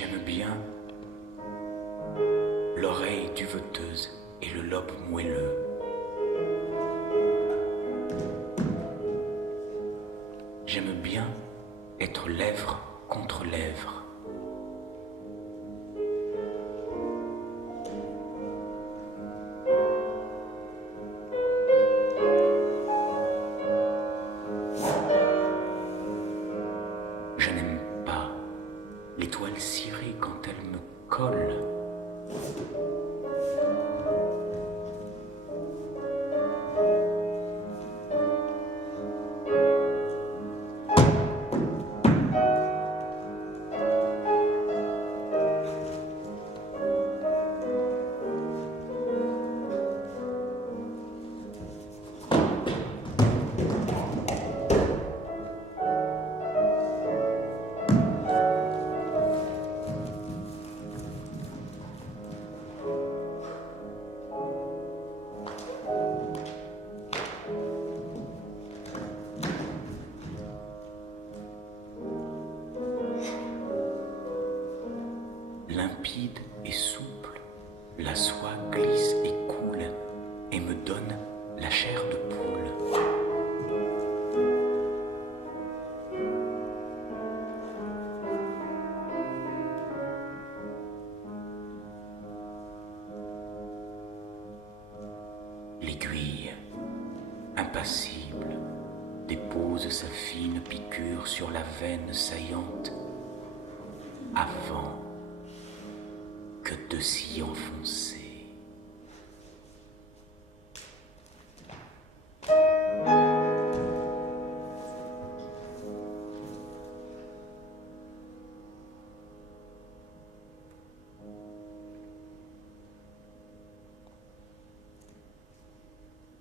J'aime bien l'oreille duveteuse et le lobe moelleux. J'aime bien être lèvre contre lèvre. Je n'aime pas l'étoile cirée quand elle me colle. Limpide et souple, la soie glisse et coule et me donne la chair de poule. L'aiguille, impassible, dépose sa fine piqûre sur la veine saillante avant que de s'y enfoncer.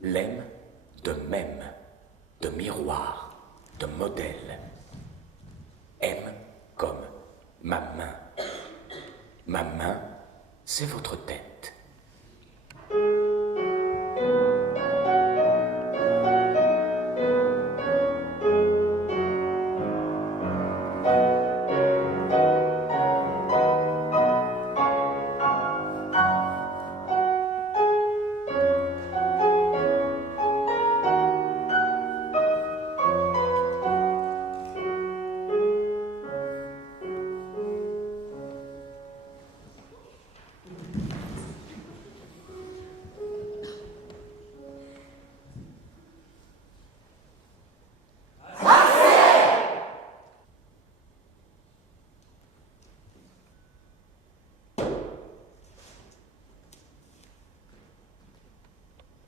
L'aime de même, de miroir, de modèle. Aime comme ma main. Ma main, c'est votre tête.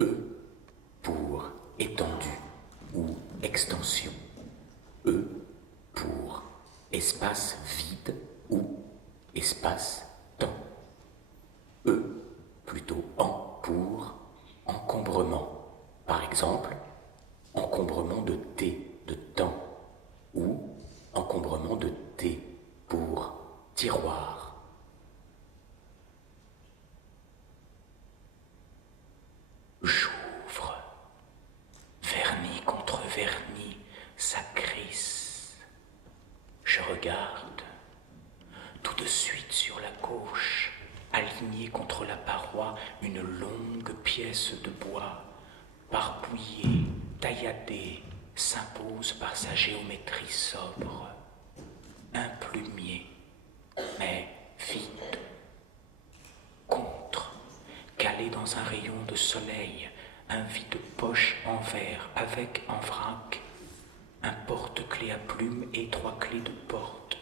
E pour étendue ou extension. E pour espace vide ou espace-temps. E plutôt en pour encombrement. Par exemple, encombrement de T de temps ou encombrement de T pour tiroir. J'ouvre, vernis contre vernis, ça crisse. Je regarde, tout de suite sur la gauche, alignée contre la paroi, une longue pièce de bois, barbouillée, tailladée, s'impose par sa géométrie sobre. Un plumier, mais vide. Contre, calé dans un rayon de soleil, un vide-poche en verre avec en vrac un porte-clés à plumes et 3 clés de porte,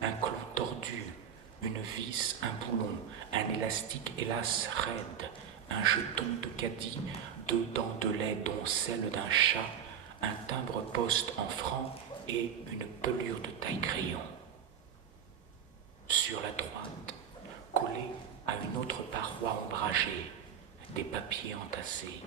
un clou tordu, une vis, un boulon, un élastique hélas raide, un jeton de caddie, 2 dents de lait dont celle d'un chat, un timbre-poste en francs et une pelure de taille-crayon. Sur la droite, collé à une autre paroi ombragée, des papiers entassés,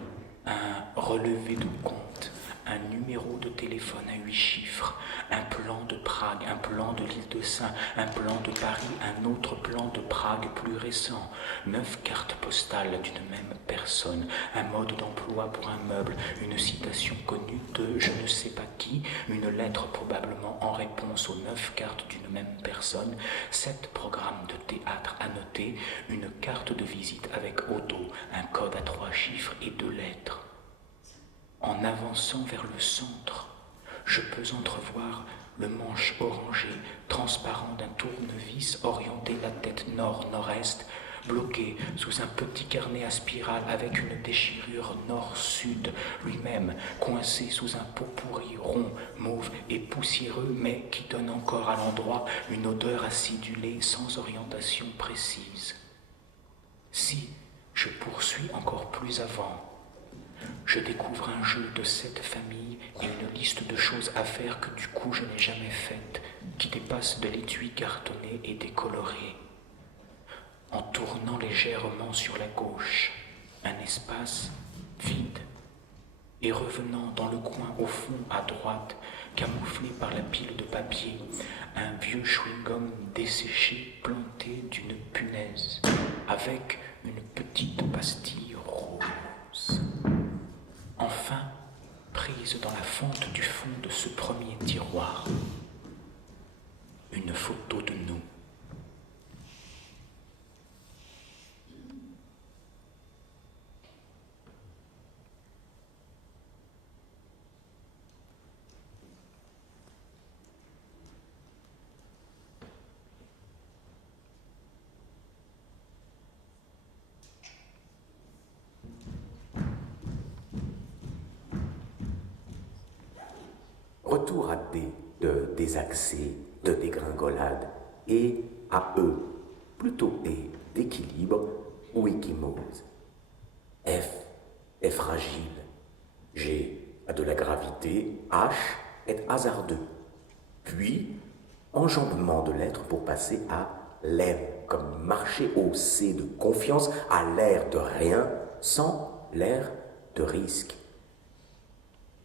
un relevé de compte, un un numéro de téléphone à 8 chiffres, un plan de Prague, un plan de l'île de Saint, un plan de Paris, un autre plan de Prague plus récent, 9 cartes postales d'une même personne, un mode d'emploi pour un meuble, une citation connue de je ne sais pas qui, une lettre probablement en réponse aux 9 cartes d'une même personne, 7 programmes de théâtre à noter, une carte de visite avec au dos un code à 3 chiffres et 2 lettres. En avançant vers le centre, je peux entrevoir le manche orangé, transparent d'un tournevis orienté la tête nord-nord-est, bloqué sous un petit carnet à spirale avec une déchirure nord-sud, lui-même coincé sous un pot pourri rond, mauve et poussiéreux, mais qui donne encore à l'endroit une odeur acidulée sans orientation précise. Si je poursuis encore plus avant, je découvre un jeu de 7 familles et une liste de choses à faire que du coup je n'ai jamais faites, qui dépasse de l'étui cartonné et décoloré. En tournant légèrement sur la gauche, un espace vide, et revenant dans le coin au fond à droite, camouflé par la pile de papier, un vieux chewing-gum desséché planté d'une punaise, avec une petite pastille rose. Enfin, prise dans la fente du fond de ce premier tiroir, une photo de nous. Retour à D de désaxé, de dégringolade, et à E, plutôt E d'équilibre ou échymose. F est fragile, G a de la gravité, H est hasardeux. Puis, enjambement de lettres pour passer à l'M, comme marcher au C de confiance à l'air de rien sans l'air de risque.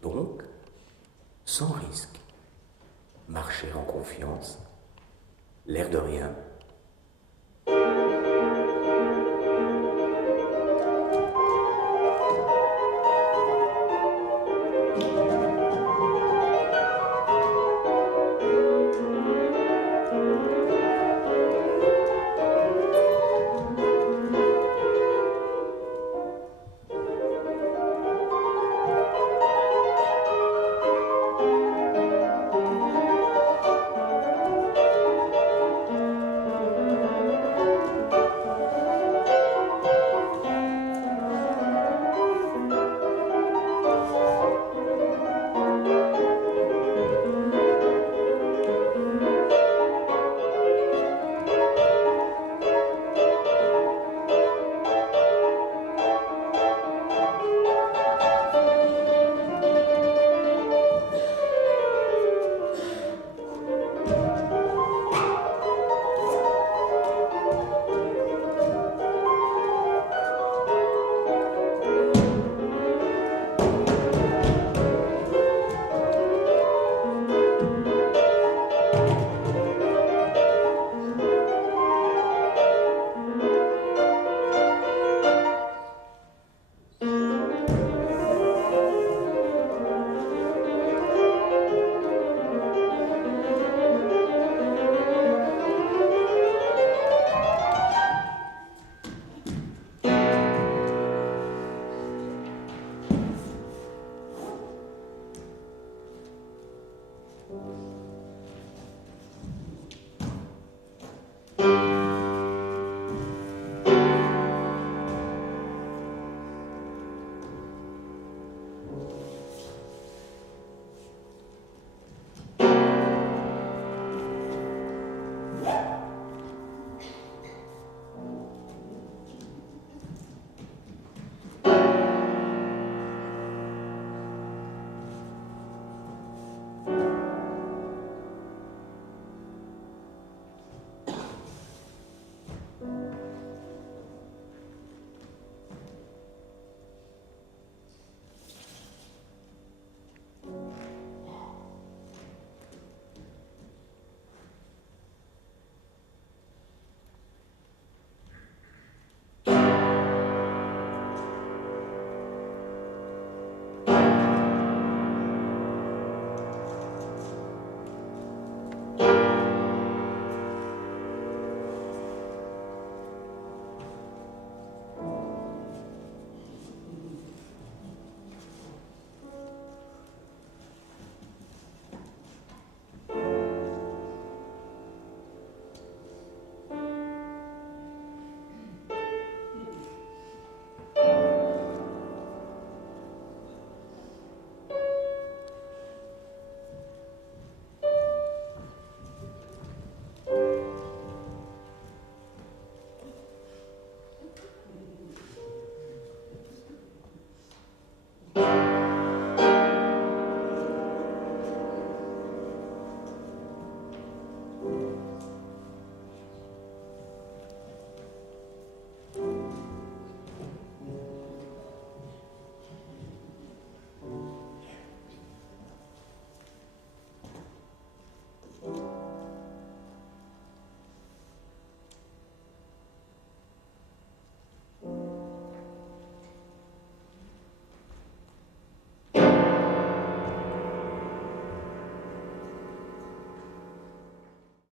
Donc, sans risque, marcher en confiance, l'air de rien.